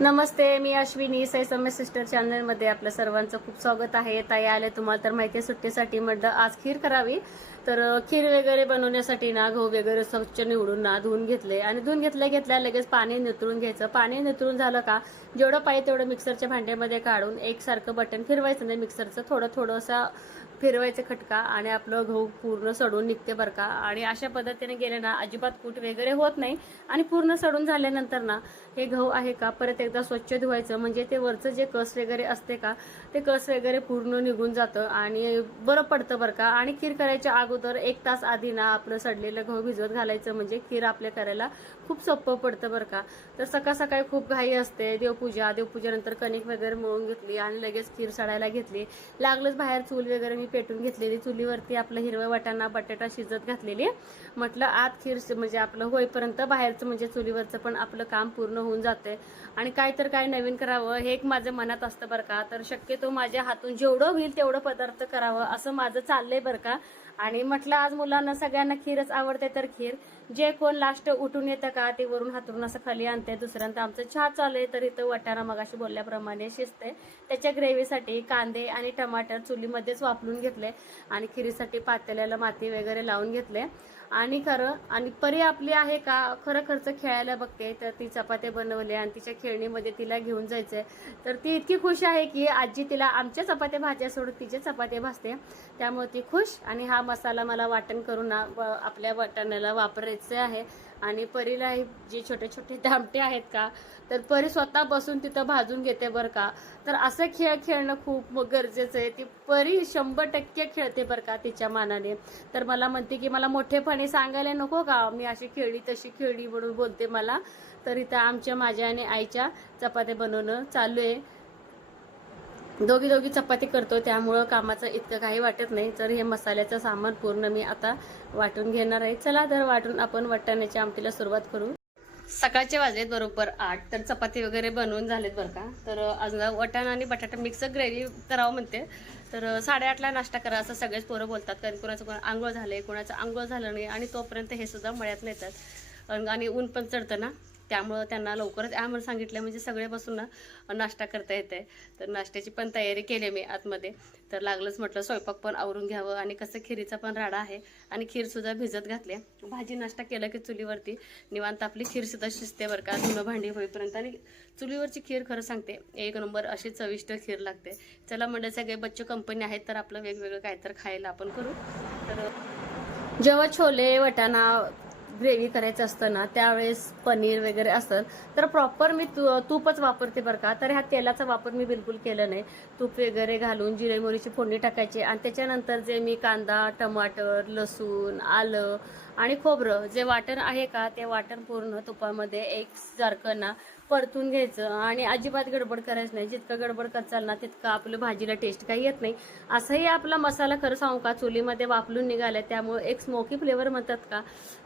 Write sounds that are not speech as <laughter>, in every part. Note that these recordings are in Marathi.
नमस्ते मी अश्विनी. सैसम्य समय सिस्टर चॅनलमध्ये आपलं सर्वांचं खूप स्वागत आहे. ताई आले तुम्हाला तर माहिती आहे सुट्टीसाठी म्हटलं आज खीर करावी. तर खीर वगैरे बनवण्यासाठी ना गहू वगैरे स्वच्छ निवडून ना धुवून घेतले. आणि धुवून घेतल्या घेतल्या लगेच पाणी नितळून घ्यायचं. पाणी नितळून झालं का जेवढं पाहिजे तेवढं मिक्सरच्या भांड्यामध्ये काढून एकसारखं बटन फिरवायचं नाही. मिक्सरचं थोडं थोडंसं फिरवायचं खटका आणि आपलं गहू पूर्ण सडून निघते बरं का. आणि अशा पद्धतीने गेले ना अजिबात कूट वगैरे होत नाही. आणि पूर्ण सडून झाल्यानंतर ना हे गहू आहे का परत एकदा स्वच्छ धुवायचं म्हणजे ते वरचं जे कस वगैरे असते का ते कस वगैरे पूर्ण निघून जातं आणि बरं पडतं बरं का. आणि खीर करायच्या अगोदर एक तास आधी ना आपलं सडलेलं गहू भिजवत घालायचं म्हणजे खीर आपल्या करायला खूप सोपं पडतं बरं का. तर सकाळ सकाळी खूप घाई असते देवपूजा देवपूजेनंतर कणिक वगैरे मळून घेतली आणि लगेच खीर सडायला घेतली. लागलंच बाहेर चूल वगैरे मी पेटून घेतलेली चुलीवरती आपलं हिरवं वाटाणा बटाटा शिजत घातलेली. म्हटलं आत खीर म्हणजे आपलं होईपर्यंत बाहेरचं म्हणजे चुलीवरचं पण आपलं काम पूर्ण होऊन जाते आणि काय तर काय नवीन करावं हे एक माझं मनात असतं बरं का. तर शक्यतो माझ्या हातून जेवढं होईल तेवढं पदार्थ करावं असं माझं चाललंय बरं का. आणि म्हटलं आज मुलांना सगळ्यांना खीरच आवडते तर खीर. जे कोण लास्ट उठून येतं का ते वरून हातरून असं खाली आणते दुसऱ्यांदा आमचं चहा चालू आहे तर इथं वटाणा मगाशी बोलल्याप्रमाणे शिजते त्याच्या ग्रेव्हीसाठी कांदे आणि टमाटर चुलीमध्येच वापरून घेतले आणि खिरीसाठी पातेल्याला माती वगैरे लावून घेतले. आणि खरं आणि परी आपली आहे का? खरं खर्च खेळायला बघते तर ती चपात्या बनवले आणि तिच्या खेळणीमध्ये तिला घेऊन जायचंय. तर ती इतकी खुश आहे की आजी तिला आमच्या चपात्या भाज्या सोडून तिचे चपात्या भाजते. त्यामुळे ती खुश आणि हा मसाला मला वाटण करून आपल्या वाटणाला वापरायचं आहे. आणि परीला जे छोटे छोटे <laughs> दामटे आहेत का तर परी स्वतः बसून तिथं भाजून घेते बरं का. तर असं खेळ खेळणं खूप गरजेचं आहे. ती परी शंभर टक्के खेळते बरं का तिच्या मानाने. तर मला म्हणते की मला मोठेपणे सांगायला नको का? मी अशी खेळली तशी खेळली म्हणून बोलते मला. तर इथं आमच्या माझ्या आणि आईच्या चपात्या बनवणं चालू आहे. दोघी दोघी चपाती करतो त्यामुळं कामाचं इतकं काही वाटत नाही. तर हे मसाल्याचं सामान पूर्ण मी आता वाटून घेणार आहे. चला तर वाटून आपण वाटण्याच्या आमटीला सुरुवात करू. सकाळचे वाजलेत बरोबर आठ तर चपाती वगैरे बनवून झालेत बरं का. तर अजून वटाणा आणि बटाटा मिक्स ग्रेव्ही करावं म्हणते. तर साडेआठला नाश्ता करा असं सगळेच पोरं बोलतात. कारण कोणाचं कोणा आंघोळ झालं आहे कोणाचं आंघोळ झालं नाही आणि तोपर्यंत हे सुद्धा मळ्यात नेतात. आणि ऊन पण चढतं ना. त्यामुळं त्यांना लवकरच आम्हाला सांगितलं म्हणजे सगळे बसून ना नाश्ता करता येते तर नाश्त्याची पण तयारी केली मी आतमध्ये. तर लागलंच म्हटलं स्वयंपाक पण आवरून घ्यावं आणि कसं खिरीचा पण राडा आहे आणि खीरसुद्धा भिजत घातले भाजी नाश्ता केला की चुलीवरती. निवांत आपली खीरसुद्धा शिजते बरं का धुणं भांडी होईपर्यंत. आणि चुलीवरची खीर खरं सांगते एक नंबर अशी चविष्ट खीर लागते. चला म्हणजे सगळे बच्चे कंपनी आहेत तर आपलं वेगवेगळं काय तर खायला आपण करू. तर जेव्हा छोले वटाणा ग्रेव्ही करायचं असतं ना त्यावेळेस पनीर वगैरे असतं. तर प्रॉपर मी तू तूपच वापरते बरं का. तर ह्या तेलाचा वापर मी बिलकुल केला नाही. तूप वगैरे घालून जिरे मोरीची फोडणी टाकायची आणि त्याच्यानंतर जे मी कांदा टमाटर लसूण आलं आणि खोबरं जे वाटण आहे का ते वाटण पूर्ण तुपामध्ये एक सारखं ना परतून घ्यायचं आणि अजिबात गडबड करायचं नाही. जितकं गडबड करचाल ना तितकं आपलं भाजीला टेस्ट काही येत नाही. असंही आपला मसाला खरं सांगू का चुलीमध्ये वापरून निघाला त्यामुळे एक स्मोकी फ्लेवर म्हणतात का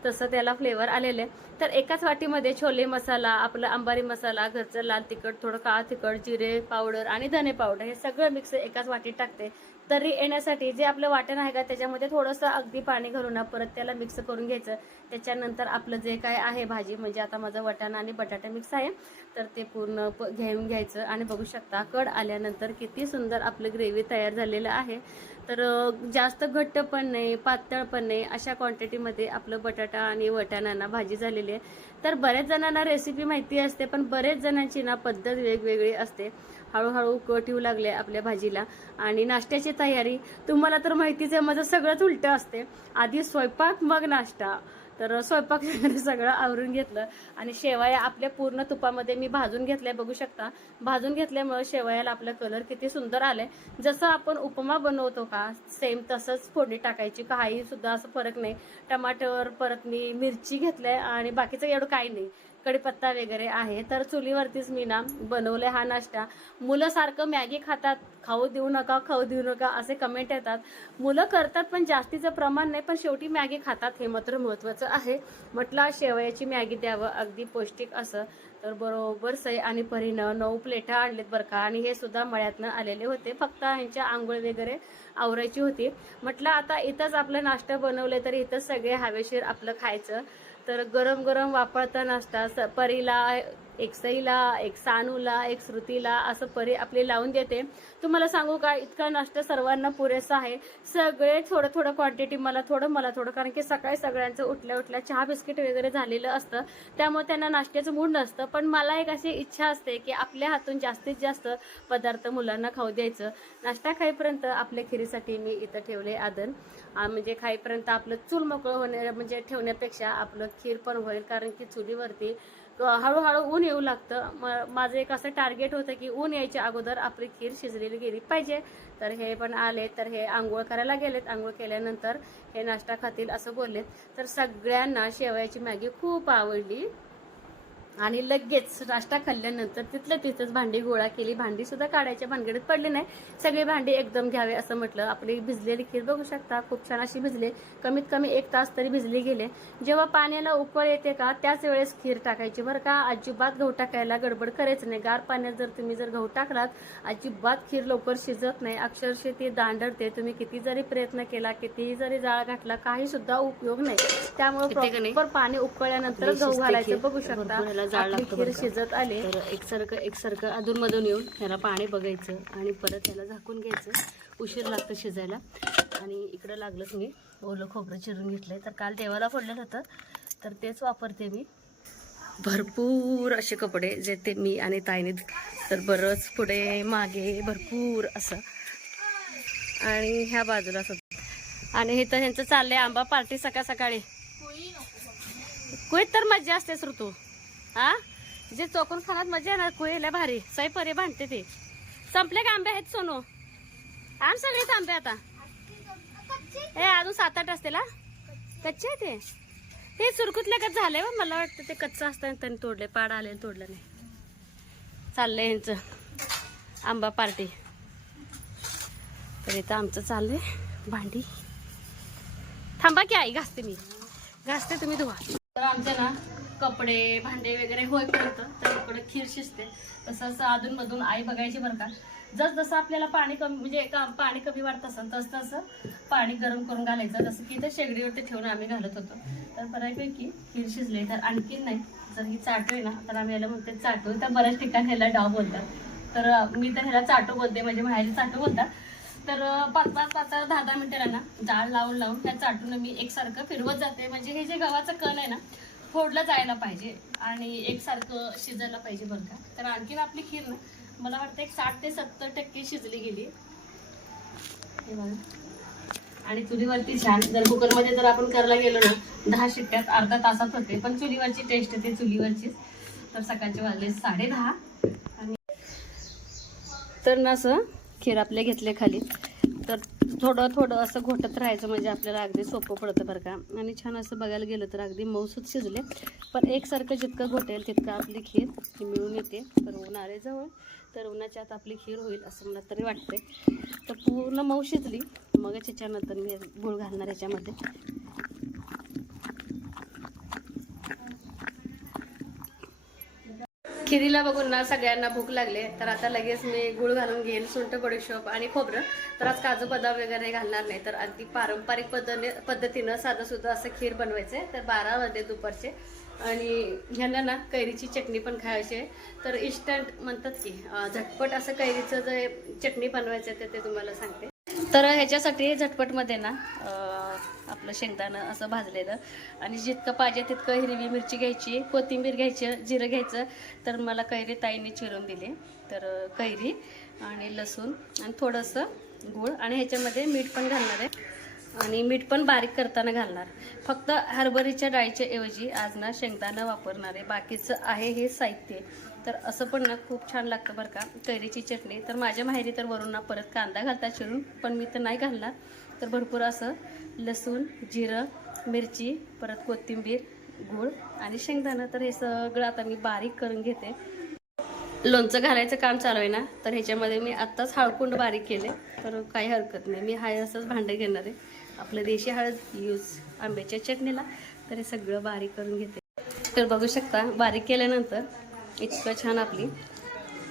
तसं त्याला फ्लेवर आलेलं आहे. तर एकाच वाटीमध्ये छोले मसाला आपला अंबारी मसाला घरचं लाल तिखट थोडं काळ तिखट जिरे पावडर आणि धने पावडर हे सगळं मिक्स एकाच वाटीत टाकते. तरी येण्यासाठी जे आपलं वाटण आहे का त्याच्यामध्ये थोडंसं अगदी पाणी घालून परत त्याला मिक्स करून घ्यायचं. त्याच्यानंतर आपलं जे काय आहे भाजी म्हणजे आता माझं वटाणा आणि बटाटा मिक्स आहे तर ते पूर्ण प- घेऊन घ्यायचं. आणि बघू शकता कड आल्यानंतर किती सुंदर आपलं ग्रेव्ही तयार झालेलं आहे. तर जास्त घट्ट पण नाही पातळ पण नाही अशा क्वांटिटीमध्ये आपलं बटाटा आणि वटाणाना भाजी झालेली आहे. तर बऱ्याच जणांना रेसिपी माहिती असते पण बरेच जणांची ना पद्धत वेगवेगळी असते. हळूहळू कट येऊ लागले आपल्या भाजीला आणि नाश्त्याची तयारी. तुम्हाला तर माहितीच आहे माझं सगळंच उलटं असते. आधी स्वयंपाक मग नाश्ता. तर स्वयंपाक सगळं आवरून घेतलं. आणि शेवया आपल्या पूर्ण तुपामध्ये मी भाजून घेतल्या बघू शकता. भाजून घेतल्यामुळे शेवयाला आपला कलर किती सुंदर आलाय. जसं आपण उपमा बनवतो का सेम तसंच फोडणी टाकायची काही सुद्धा असं फरक नाही. टमाटर परत मी मिरची घेतलंय आणि बाकीचं एवढं काही नाही. कडीपत्ता वगैरे आहे. तर चुलीवरतीच मी ना बनवले हा नाश्ता. मुलं सारखं मॅगी खातात खाऊ देऊ नका खाऊ देऊ नका असे कमेंट येतात. मुलं करतात पण जास्तीचं प्रमाण नाही पण शेवटी मॅगी खातात हे मात्र महत्वाचं आहे. म्हटलं शेवयाची मॅगी द्यावं अगदी पौष्टिक असं. तर बरोबर सई आणि परीनं नऊ प्लेटा आणलेत बरं का. आणि हे सुद्धा मळ्यातनं आलेले होते. फक्त ह्यांच्या आंघोळ वगैरे आवरायची होती. म्हटलं आता इथंच आपलं नाश्ता बनवले तर इथंच सगळे हवेशीर आपलं खायचं. तर गरम गरम वापरता नाश्ता स- परीला एक सईला एक सानूला एक श्रुतीला असं परी आपली लावून देते. तुम्हाला सांगू का इतका नाश्ता सर्वांना पुरेसा आहे. सगळे थोडं थोडं क्वांटिटी मला थोडं मला थोडं कारण की सकाळी सगळ्यांचं उठल्या उठल्या चहा बिस्किट वगैरे झालेलं असतं. त्यामुळे त्यांना नाश्त्याचं मूड नसतं. पण मला एक अशी इच्छा असते की आपल्या हातून जास्तीत जास्त पदार्थ मुलांना खाऊ द्यायचं. नाश्ता खाईपर्यंत आपल्या खिरीसाठी मी इथं ठेवले आदन. म्हणजे खाईपर्यंत आपलं चूल मोकळं होणे म्हणजे ठेवण्यापेक्षा आपलं खीर पण होईल कारण की चुलीवरती हळूहळू ऊन येऊ लागतं. मग माझं एक असं टार्गेट होतं की ऊन यायच्या अगोदर आपली खीर शिजलेली गेली पाहिजे. तर हे पण आले तर हे आंघोळ करायला गेलेत. आंघोळ केल्यानंतर हे नाश्ता खातील असं बोललेत. तर सगळ्यांना शेवयाची मॅगी खूप आवडली. आणि लगेच नाश्ता खाल्ल्यानंतर तिथल्या तिथंच भांडी गोळा केली. भांडी सुद्धा काढायच्या भानगडीत पडली नाही. सगळी भांडी एकदम घ्यावे असं म्हटलं. आपली भिजलेली खीर बघू शकता. खूप छान अशी भिजले. कमीत कमी एक तास तरी भिजली गेले. जेव्हा पाण्याला उकळ येते का त्याच वेळेस खीर टाकायची. बरं का अजिबात गहू टाकायला गडबड करायचं नाही. गार पाण्यात जर तुम्ही जर गहू टाकलात अजिबात खीर लवकर शिजत नाही. अक्षरशः ती दांडरते तुम्ही किती जरी प्रयत्न केला कितीही जरी जाळ घातला काही सुद्धा उपयोग नाही. त्यामुळे? प्रॉपर पाणी उकळल्यानंतर गहू घालायचं. बघू शकता. जाळ आपली लागतं. शिजत आले. तर एकसारखं एकसारखं अधूनमधून येऊन ह्याला पाणी बघायचं आणि परत ह्याला झाकून घ्यायचं. उशीर लागतं शिजायला. आणि इकडं लागलंच मी ओलं खोबरं चिरून घेतलंय. तर काल देवाला पडलेलं होतं. तर तेच वापरते मी. भरपूर असे कपडे जे ते मी आणि ताईने तर बरंच पुढे मागे भरपूर असं. आणि ह्या बाजूला असं आणि हे तर ह्यांचं चाललंय आंबा पार्टी सकाळ सकाळी. कुईत तर मजा असते ऋतू. हा? जे चोकून खाण्यात मजा येणार ना भारी. सई परे भांडते ते. संपले का आंबे आहेत सोनू? आम सगळेच आंबे आता. हे अजून सात आठ असतील कच्चे आहे ते? ते सुरकुतल्या कच झालंय मला वाटतं ते कच्चं असतं त्यांनी तोडले पाड आले तोडलं नाही. चाललंय यांचं आंबा पार्टी. तर इथं आमचं चाललंय भांडी. थांबा की आई घासते मी. घासते तुम्ही धुवा. तर आमचे ना कपडे भांडे वगैरे होईपर्यंत तर इकडे खीर शिजते. तसंच असं अधूनमधून आई बघायची बरं का. जसजसं आपल्याला पाणी कमी म्हणजे का पाणी कमी वाटत असेल तसं तसं पाणी गरम करून घालायचं. जसं की ते शेगडीवरती ठेवून आम्ही घालत होतो. तर बऱ्यापैकी खीर शिजले. तर आणखीन नाही. जर ही चाटू आहे ना तर आम्ही याला म्हणते चाटू. तर बऱ्याच ठिकाणी ह्याला डाव बोलतात. तर मी तर ह्याला चाटू बोलते. म्हणजे माहेरी चाटू बोलतात. तर पाच पाच पाच दहा दहा मिनटं ना जाळ लावून लावून त्या चाटून मी एकसारखं फिरवत जाते. म्हणजे हे जे गव्हाचं कण आहे ना फोडलं जायला पाहिजे आणि एकसारखं शिजायला पाहिजे बरं का. तर आणखीन आपली खीर ना मला वाटतं एक साठ ते सत्तर टक्के शिजली गेली. हे बघा. आणि चुलीवरती छान जर कुकरमध्ये जर आपण करायला गेलो ना दहा शिट्ट्यात अर्धा तासात होते पण चुलीवरची टेस्ट येते चुलीवरचीच. तर सकाळचे वाजले साडे दहा. आणि तर ना असं खीर आपले घेतले खाली. तर थोडं थोडं असं घोटत राहायचं म्हणजे आपल्याला अगदी सोपं पडतं बरं का. आणि छान असं बघायला गेलं तर अगदी मऊसूत शिजले. पण एकसारखं जितकं घोटेल तितकं आपली खीर ही मिळून येते. तर ऊन जवळ तर उन्हाच्या आत आपली खीर होईल असं मला तरी वाटते तर पूर्ण मऊ शिजली. मगच याच्यानंतर मी गुळ घालणार याच्यामध्ये. खिरीला बघून ना सगळ्यांना भूक लागले. तर आता लगेच मी गुळ घालून घेईन सुंठ बडीशोप आणि खोबरं. तर आज काजू बदाम वगैरे घालणार नाही. तर अगदी पारंपरिक पद्धतीने पद्धतीनं साधं सुद्धा असं खीर बनवायचं आहे. तर बारा वाजले दुपारचे. आणि ह्यांना ना कैरीची चटणी पण खायची आहे. तर इन्स्टंट म्हणतात की झटपट असं कैरीचं जे चटणी बनवायचं आहे ते ते तुम्हाला सांगते. तर ह्याच्यासाठी झटपटमध्ये ना आपलं शेंगदाणं असं भाजलेलं. आणि जितकं पाहिजे तितकं हिरवी मिरची घ्यायची कोथिंबीर घ्यायची जिरं घ्यायचं. तर मला कैरी ताईने चिरून दिली. तर कैरी आणि लसूण आणि थोडंसं गूळ. आणि ह्याच्यामध्ये मीठ पण घालणार आहे. आणि मीठ पण बारीक करताना घालणार. फक्त हरभरीच्या डाळीच्या ऐवजी आज ना शेंगदाणं वापरणार आहे. बाकीचं आहे हे साहित्य. तर असं पण ना खूप छान लागतं बरं का कैरीची चटणी. तर माझ्या माहेरी तर वरून ना परत कांदा घालता चिरून पण मी तर नाही घालणार. तर भरपूर असं लसूण जिरं मिरची परत कोथिंबीर गूळ आणि शेंगदाणा. तर हे सगळं आता मी बारीक करून घेते. लोणचं घालायचं काम चालू आहे ना तर ह्याच्यामध्ये मी आत्ताच हळकुंड बारीक केले. तर काही हरकत नाही. मी हाय असंच भांडं घेणार आहे. आपलं देशी हळद यूज आंब्याच्या चटणीला. तर हे सगळं बारीक करून घेते. तर बघू शकता बारीक केल्यानंतर इतकं छान आपली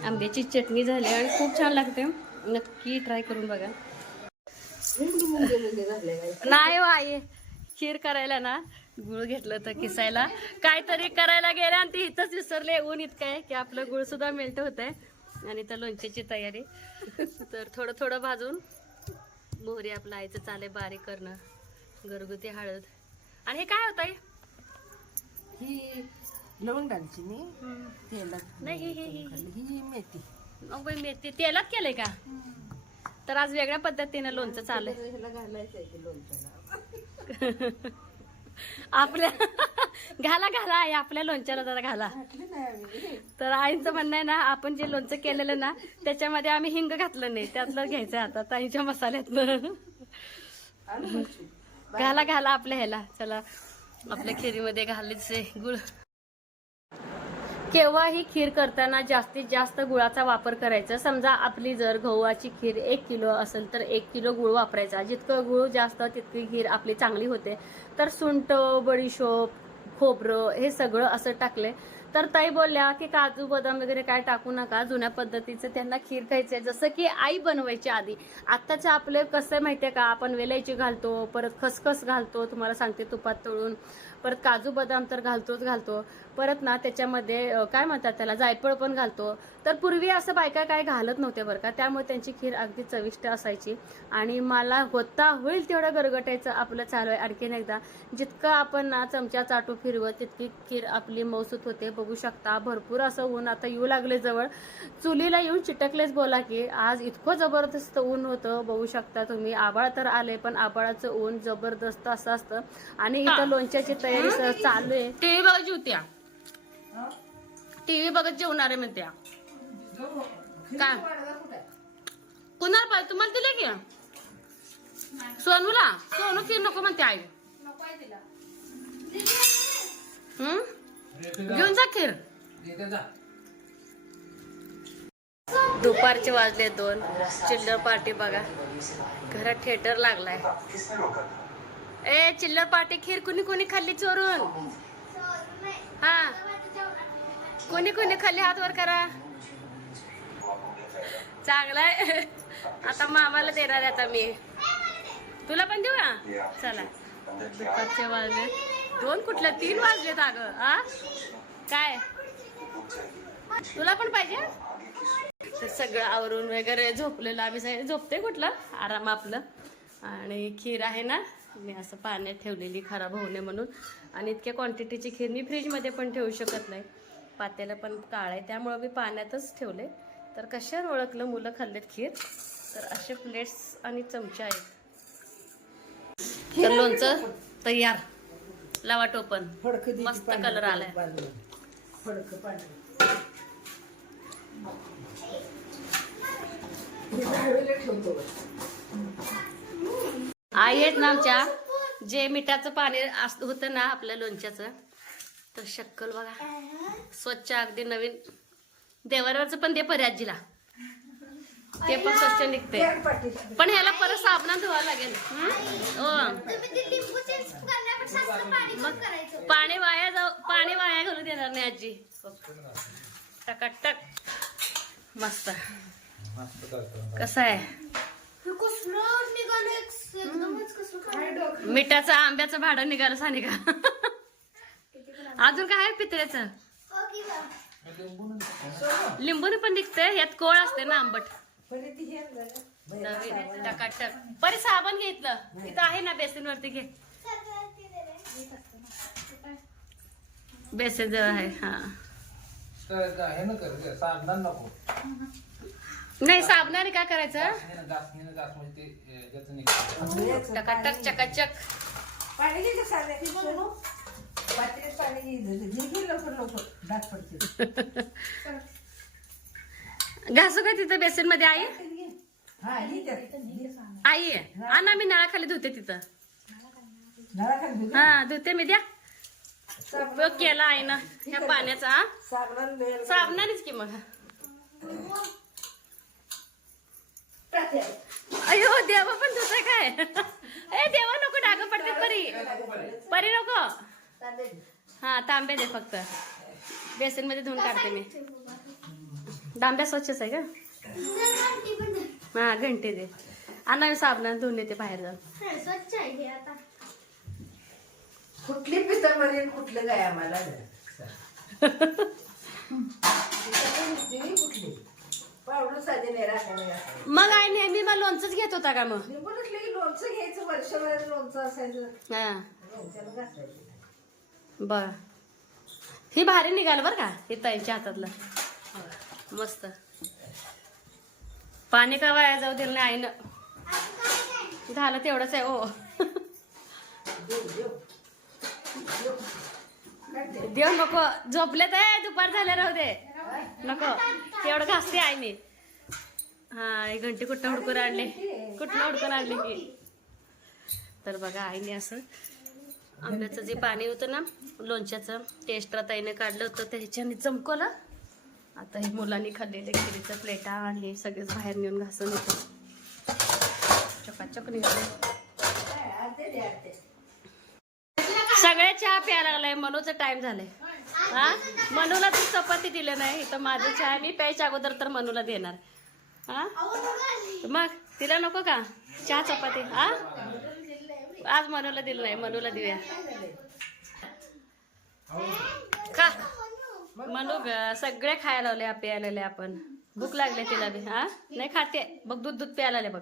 आंब्याची चटणी झाली आणि खूप छान लागते. नक्की ट्राय करून बघा. नाही हो आई. खीर करायला ना गुळ घेतलं तर किसायला. काहीतरी करायला गेले आणि ते इथंच विसरले ऊन इतकं आहे की आपलं गुळ सुद्धा मेल्ट होत आहे आणि तर लोणच्याची तयारी. तर थोडं थोडं भाजून मोहरी आपलं आईचं चाले बारीक करणं. घरगुती हळद. आणि हे काय होत आहे ही लवंग दालचिनी तेलात नाही हे मेथी. मग मेथी. तेलात केलंय का? तर आज वेगळ्या पद्धतीनं लोणचं चालू आहे. आहे <laughs> आपल्या <laughs> घाला घाला आई आपल्या लोणच्याला जरा घाला. तर आईचं म्हणणं आहे ना आपण जे लोणचं केलेलं ना त्याच्यामध्ये आम्ही हिंग घातलं नाही. त्यातलं घ्यायचं आता ताईच्या मच्छी. घाला घाला आपल्या ह्याला. चला आपल्या खिरीमध्ये घालायचे गुळ. केव्हाही खीर करताना जास्तीत जास्त गुळाचा वापर करायचा. समजा आपली जर गव्हाची खीर एक किलो असेल तर एक किलो गुळ वापरायचा. जितकं गुळ जास्त तितकी खीर आपली चांगली होते. तर सुंट बडीशोप खोबरं हे सगळं असं टाकले. तर ताई बोलल्या की काजू बदाम वगैरे काय टाकू नका. जुन्या पद्धतीचं त्यांना खीर खायचंय. जसं की आई बनवायची आधी. आत्ताचं आपलं कसं आहे माहितीये का? आपण वेलायची घालतो परत खसखस घालतो. तुम्हाला सांगते तुपात तळून. परत काजू बदाम तर घालतोच घालतो. परत ना त्याच्यामध्ये काय म्हणतात त्याला जायफळ पण घालतो. तर पूर्वी असं बायका काय घालत नव्हते बरं का त्यामुळे त्यांची खीर अगदी चविष्ट असायची. आणि मला होता होईल तेवढं गरगटायचं आपलं चालू आहे. आणखीन एकदा जितकं आपण ना चमचा चाटू फिरवत तितकी खीर आपली मौसूत होते. बघू शकता भरपूर असं ऊन आता येऊ लागले जवळ. चुलीला येऊन चिटकलेच बोला की आज इतकं जबरदस्त ऊन होतं. बघू शकता तुम्ही आबाळ तर आले पण आबाळाचं ऊन जबरदस्त असं असतं. आणि इथं लोणच्याची तयारी चालू आहे. टीव्ही बघायची होत्या टीव्ही बघत जेवणार आहे म्हणत्या काय कुणाला पाहिजे तुम्हाला दिले की. सोनूला? सोनू खीर नको म्हणते आई. हम्म घेऊन जा खीर. दुपारचे वाजले दोन. चिल्लर पार्टी बघा. घरात थिएटर लागलाय. ए चिल्लर पार्टी खीर कुणी कुणी खाल्ली चोरून? हा. कोणी कोणी खाली हात वर करा. चांगलाय. आता मामाला देणार आहे आता मी. तुला पण देऊ? का चला. दुपारचे वाजले. दोन कुठल्या तीन वाजलेत अगं आ काय? तुला पण पाहिजे? तर सगळं आवरून वगैरे झोपलेलं. आम्ही सगळे झोपते कुठलं? आराम आपलं. आणि खीर आहे ना मी असं पाण्यात ठेवलेली खराब होऊ नये म्हणून. आणि इतक्या क्वांटिटीची खीर मी फ्रीजमध्ये पण ठेवू शकत नाही. पात्याला पण काळ आहे त्यामुळं मी पाण्यातच ठेवले. तर कशावर ओळखलं मुलं खाल्लेत खीर? तर असे प्लेट्स आणि चमचे आहेत. तर लोणचं तयार. लावा देते मस्त कलर आलाय. आई आहेत ना आमच्या. जे मिठाचं पाणी अस- होतं ना आपल्या लोणच्याचं तर शक्कल बघा. स्वच्छ अगदी नवीन. देवाऱ्यावरचं पण ते पर्याजीला ते पण स्वच्छ निघते. पण ह्याला परत साबणात धुवा लागेल. हं? मग पाणी वाया जाऊ पाणी वाया घालू देणार नाही आजी. टकाटक. मस्त. कसं आहे मिठाचं आंब्याचं भाडं निघालं का <laughs> अजून काय आहे पितळेचं? लिंबून पण निघतंय यात कोळ असते ना आंबट. हे नवीन टकाटक. परे साबण घेतलं इथं आहे ना बेसन वरती घे बेसन जवळ आहे हा. हे न कर साबण नको नाही साबणाने काय करायचं म्हणजे टकाटक चकाचक. पातेल्यात पाणी लवकर. लवकर पडते <laughs> घासू का तिथं बेसनमध्ये आई? हा ही. आई आणा मी नळाखाली धुते तिथं. हा धुते मी द्या. साबण- उपयोग केला आहे ना ह्या पाण्याचा साबणानेच की मग. अयो देवा पण धुतोय काय? <laughs> ए देवा नको डाग पडते परी. परी नको. हा तांबे दे फक्त. बेसनमध्ये धुवून काढते मी. तांब्या स्वच्छच आहे का? हा घंटे दे. आणा साबणाने धुवून येते बाहेर जाऊन. स्वच्छ आहे आता. कुठली पितरमध्ये कुठलं काय आम्हाला? कुठली मग आई नेहमी मग लोणचंच घेत होता का मग? लोणचं घ्यायचं वर्षभर लोणचं असायचं. हा. बर. ही भारी निघाल बर का हे ताईच्या हातातलं. मस्त. पाणी का वाया जाऊ दिलं नाही आईनं? झालं तेवढंच आहे ओ देव नको झोपले ते दुपार झाल्या राहू दे. नको तेवढं घासते आईने हा ही घंटी कुठं हुडकून आणले? कुठलं हुडकून आणले की तर बघा आईने असं आंब्याचं जे पाणी होतं ना लोणच्याचं टेस्टला ताईने काढलं होतं ते ह्याच्याने चमकवलं आता हे मुलांनी खाल्लेले खिरीचं प्लेटा आणि हे सगळेच बाहेर नेऊन घासून होतं चकाचक निघाले सगळ्या सगळे चहा प्यायला लागलाय मनूचा टाइम झालाय. हा? मनूला तर चपाती दिलं नाही तर माझं चहा मी प्यायच्या अगोदर तर मनूला देणार. हा? मग तिला नको का? चहा चपाती हा? आज मनूला दिलं नाही मनूला देऊया. खा. मनू ग सगळे खायला लावले प्यायला आपण. भूक लागले तिला बी हा? नाही खाते. बघ दूध दूध प्यायला बघ.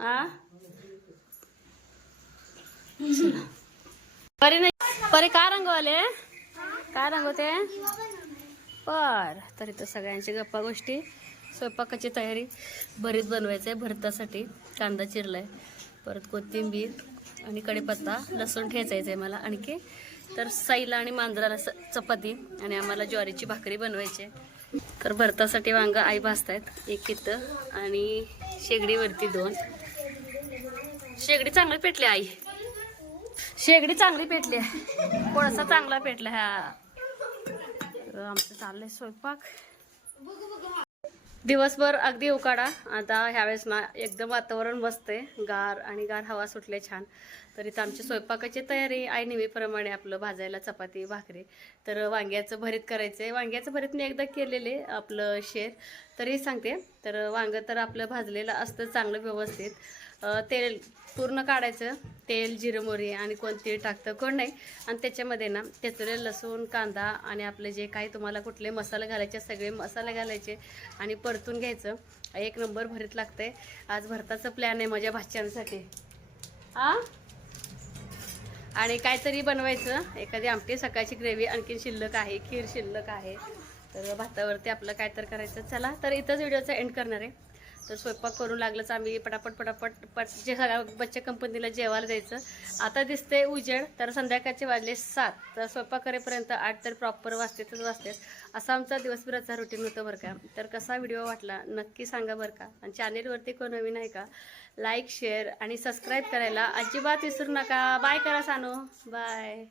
आ? परी नाही. परी का रंगवले? काय रंगवते? पर. तर सगळ्यांची गप्पा गोष्टी. स्वयंपाकाची तयारी भरीत बनवायचं आहे भरतासाठी. कांदा चिरलाय. परत कोथिंबीर आणि कढीपत्ता लसूण ठेचायचं आहे मला आणखी. तर साईला आणि मांजराला स- चपाती आणि आम्हाला ज्वारीची भाकरी बनवायची आहे. तर भरतासाठी वांग आई भाजतायत एक इथं आणि शेगडीवरती दोन. शेगडी चांगली पेटली आई. शेगडी चांगली पेटली आहे. कोळसा चांगला पेटला हा. आमचं चाललंय स्वयंपाक. दिवसभर अगदी उकाडा. आता ह्यावेळेस ना एकदम वातावरण मस्त आहे गार आणि गार हवा सुटले छान. तर इथं आमची स्वयंपाकाची तयारी आई नेहमीप्रमाणे आपलं भाजायला चपाती भाकरी. तर वांग्याचं भरीत करायचं आहे वांग्याचं भरीत मी एकदा केलेले आपलं शेर. तरी सांगते. तर वांगं तर आपलं भाजलेलं असतं चांगलं व्यवस्थित. तेल पूर्ण काढायचं. तेल जिरं मोहरी आणि कोणती टाकतं कोण नाही. आणि त्याच्यामध्ये ना त्याचं लसूण कांदा आणि आपले जे काही तुम्हाला कुठले मसाले घालायचे सगळे मसाले घालायचे आणि परतून घ्यायचं. एक नंबर भरीत लागतंय. आज भरताचं प्लॅन आहे माझ्या भाच्यांसाठी. आ? आणि काहीतरी बनवायचं. एखादी आमटी सकाळची ग्रेव्ही आणखीन शिल्लक आहे खीर शिल्लक आहे. तर भातावरती आपलं काय तर करायचं. चला तर इथंच व्हिडिओचा एंड करणार आहे. तर स्वयंपाक करू लागलंच आम्ही. पटापट पटापट पट जे सगळ्या बच्चे कंपनीला जेवायला जायचं आता दिसते उजेड तर संध्याकाळचे वाजले सात. तर स्वयंपाक करेपर्यंत आठ तर प्रॉपर वाजतेतच वाजतेत असा आमचा दिवसभराचा रुटीन होतं बरं का. तर कसा व्हिडिओ वाटला नक्की सांगा बरं का. आणि चॅनेलवरती कोण नवीन आहे का? लाईक शेअर आणि सबस्क्राईब करायला अजिबात विसरू नका. बाय करा सानू. बाय